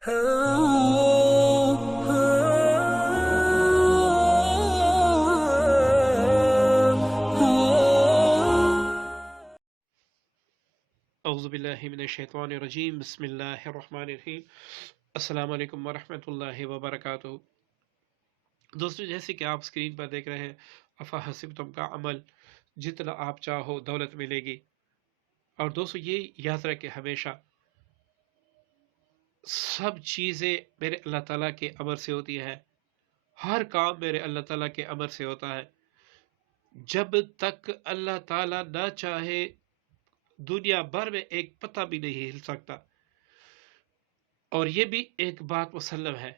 اعوذ باللہ من الشیطان الرجیم بسم اللہ الرحمن الرحیم السلام علیکم ورحمۃ اللہ وبرکاتہ۔ دوستو، جیسے کہ آپ اسکرین پر دیکھ رہے ہیں، افحسبتم کا عمل جتنا آپ چاہو دولت ملے گی۔ اور دوستو یہ یاد رکھیں، ہمیشہ سب چیزیں میرے اللہ تعالیٰ کے امر سے ہوتی ہے، ہر کام میرے اللہ تعالیٰ کے امر سے ہوتا ہے۔ جب تک اللہ تعالیٰ نہ چاہے دنیا بھر میں ایک پتہ بھی نہیں ہل سکتا۔ اور یہ بھی ایک بات مسلم ہے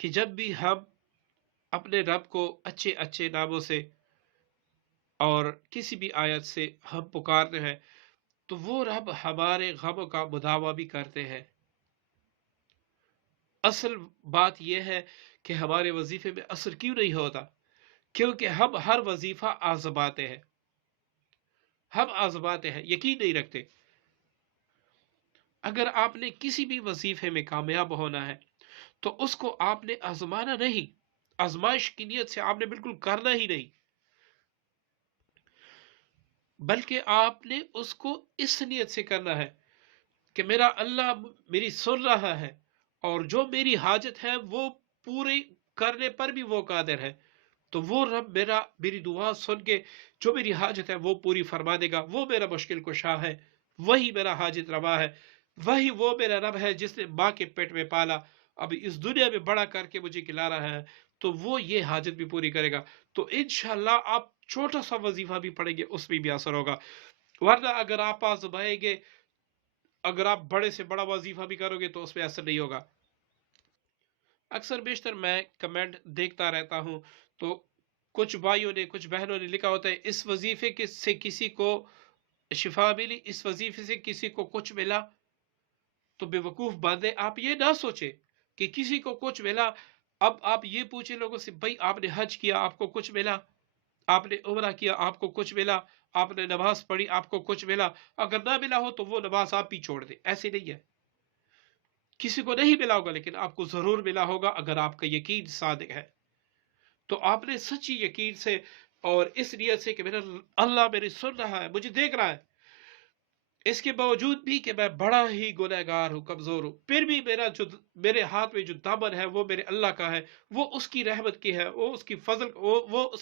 کہ جب بھی ہم اپنے رب کو اچھے اچھے ناموں سے اور کسی بھی آیت سے ہم پکارتے ہیں تو وہ رب ہمارے غموں کا مداوع بھی کرتے ہیں۔ اصل بات یہ ہے کہ ہمارے وظیفے میں اثر کیوں نہیں ہوتا؟ کیونکہ ہم ہر وظیفہ آزماتے ہیں، ہم آزماتے ہیں، یقین نہیں رکھتے۔ اگر آپ نے کسی بھی وظیفے میں کامیاب ہونا ہے تو اس کو آپ نے آزمانا نہیں، آزمائش کی نیت سے آپ نے بالکل کرنا ہی نہیں، بلکہ آپ نے اس کو اس نیت سے کرنا ہے کہ میرا اللہ میری سن رہا ہے، اور جو میری حاجت ہے وہ پوری کرنے پر بھی وہ قادر ہے۔ تو وہ رب میری دعا سن کے جو میری حاجت ہے وہ پوری فرما دے گا۔ وہ میرا مشکل کشا ہے، وہی میرا حاجت روا ہے، وہی وہ میرا رب ہے جس نے ماں کے پیٹ میں پالا، اب اس دنیا میں بڑا کر کے مجھے کھلا رہا ہے، تو وہ یہ حاجت بھی پوری کرے گا۔ تو انشاءاللہ آپ چھوٹا سا وظیفہ بھی پڑھیں گے، اس میں بھی اثر ہوگا۔ ورنہ اگر آپ آزمائیں گے، اگر آپ بڑے سے بڑا وظیفہ بھی کرو گے تو اس میں اثر نہیں ہوگا۔ اکثر بیشتر میں کمنٹ دیکھتا رہتا ہوں تو کچھ بھائیوں نے، کچھ بہنوں نے لکھا ہوتا ہے اس وظیفے سے کسی کو شفا ملی، اس وظیفے سے کسی کو کچھ ملا۔ تو بے وقوف بندے، آپ یہ نہ سوچے کہ کسی کو کچھ ملا۔ اب آپ یہ پوچھیں لوگوں سے، بھائی آپ نے حج کیا آپ کو کچھ ملا؟ آپ نے عمرہ کیا آپ کو کچھ ملا؟ آپ نے نماز پڑھی آپ کو کچھ ملا؟ اگر نہ ملا ہو تو وہ نماز آپ بھی چھوڑ دیں، ایسے نہیں ہے۔ کسی کو نہیں ملا ہوگا لیکن آپ کو ضرور ملا ہوگا اگر آپ کا یقین صادق ہے۔ تو آپ نے سچی یقین سے اور اس نیت سے کہ میرا اللہ میری سن رہا ہے، مجھے دیکھ رہا ہے، اس کے باوجود بھی کہ میں بڑا ہی گنہگار ہوں، کمزور ہوں، پھر بھی میرے ہاتھ میں جو دامن ہے وہ میرے اللہ کا ہے، وہ اس کی رحمت کی ہے، وہ اس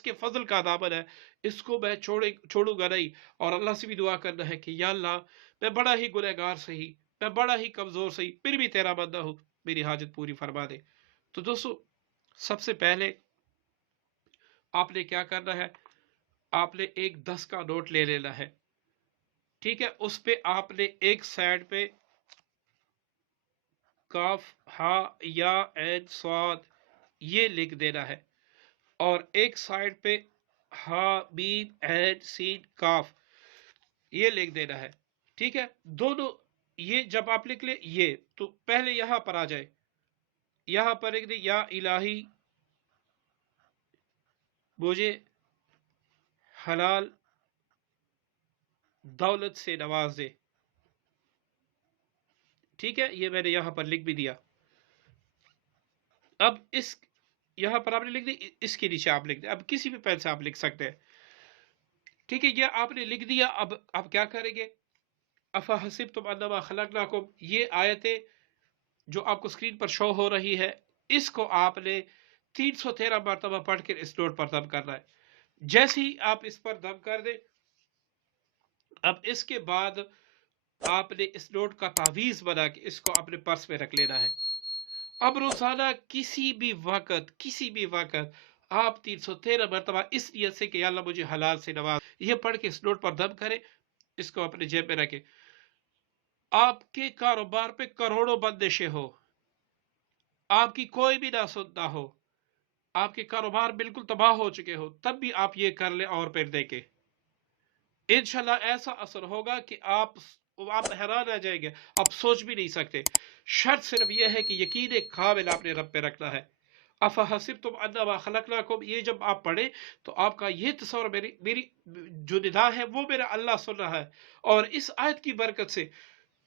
کے فضل کا دامن ہے، اس کو میں چھوڑوں گا نہیں۔ اور اللہ سے بھی دعا کرنا ہے کہ یا اللہ، میں بڑا ہی گنہگار سہی، میں بڑا ہی کمزور سہی، پھر بھی تیرا بندہ ہوں، میری حاجت پوری فرما دے۔ تو دوستو، سب سے پہلے آپ نے کیا کرنا ہے؟ آپ نے ایک 10 کا نوٹ لے لینا ہے، ٹھیک ہے؟ اس پہ آپ نے ایک سائڈ پہ کاف، ہا، یا، عین، صاد یہ لکھ دینا ہے، اور ایک سائڈ پہ ہا، میم، عین، سین، کاف یہ لکھ دینا ہے، ٹھیک ہے؟ دونوں یہ جب آپ لکھ لیں یہ تو پہلے یہاں پر آ جائے، یہاں پر لکھ دیں یا الہی مجھے حلال دولت سے نواز دے، ٹھیک ہے؟ یہ میں نے یہاں پر لکھ بھی دیا۔ اب یہاں پر آپ نے لکھ دی، اس کے نیچے آپ لکھ دیں، اب کسی بھی پین سے آپ لکھ سکتے ہیں، ٹھیک ہے؟ یہ آپ نے لکھ دیا۔ اب آپ کیا کریں گے؟ افحسبتم انما خلقناکم، یہ آیتیں جو آپ کو اسکرین پر شو ہو رہی ہے، اس کو آپ نے 313 مرتبہ پڑھ کے اس نوٹ پر دم کرنا ہے۔ جیسے ہی آپ اس پر دم کر دیں، اب اس کے بعد آپ نے اس نوٹ کا تعویذ بنا کے اس کو اپنے پرس میں رکھ لینا ہے۔ اب روزانہ کسی بھی وقت آپ 313 مرتبہ اس نیت سے کہ یا اللہ مجھے حلال سے نواز، یہ پڑھ کے اس نوٹ پر دم کریں، اس کو اپنے جیب میں رکھیں۔ آپ کے کاروبار پہ کروڑوں بندشیں ہو، آپ کی کوئی بھی نہ سنتا ہو، آپ کے کاروبار بالکل تباہ ہو چکے ہو، تب بھی آپ یہ کر لیں اور پھر دیکھیں، انشاءاللہ ایسا اثر ہوگا کہ آپ حیران رہ جائیں گے، آپ سوچ بھی نہیں سکتے۔ شرط صرف یہ ہے کہ یقین کامل آپ نے رب پہ رکھنا ہے۔ افحسبتم انما خلقناکم، یہ جب آپ پڑھیں تو آپ کا یہ تصور، میری جو ندا ہے وہ میرا اللہ سن رہا ہے، اور اس آیت کی برکت سے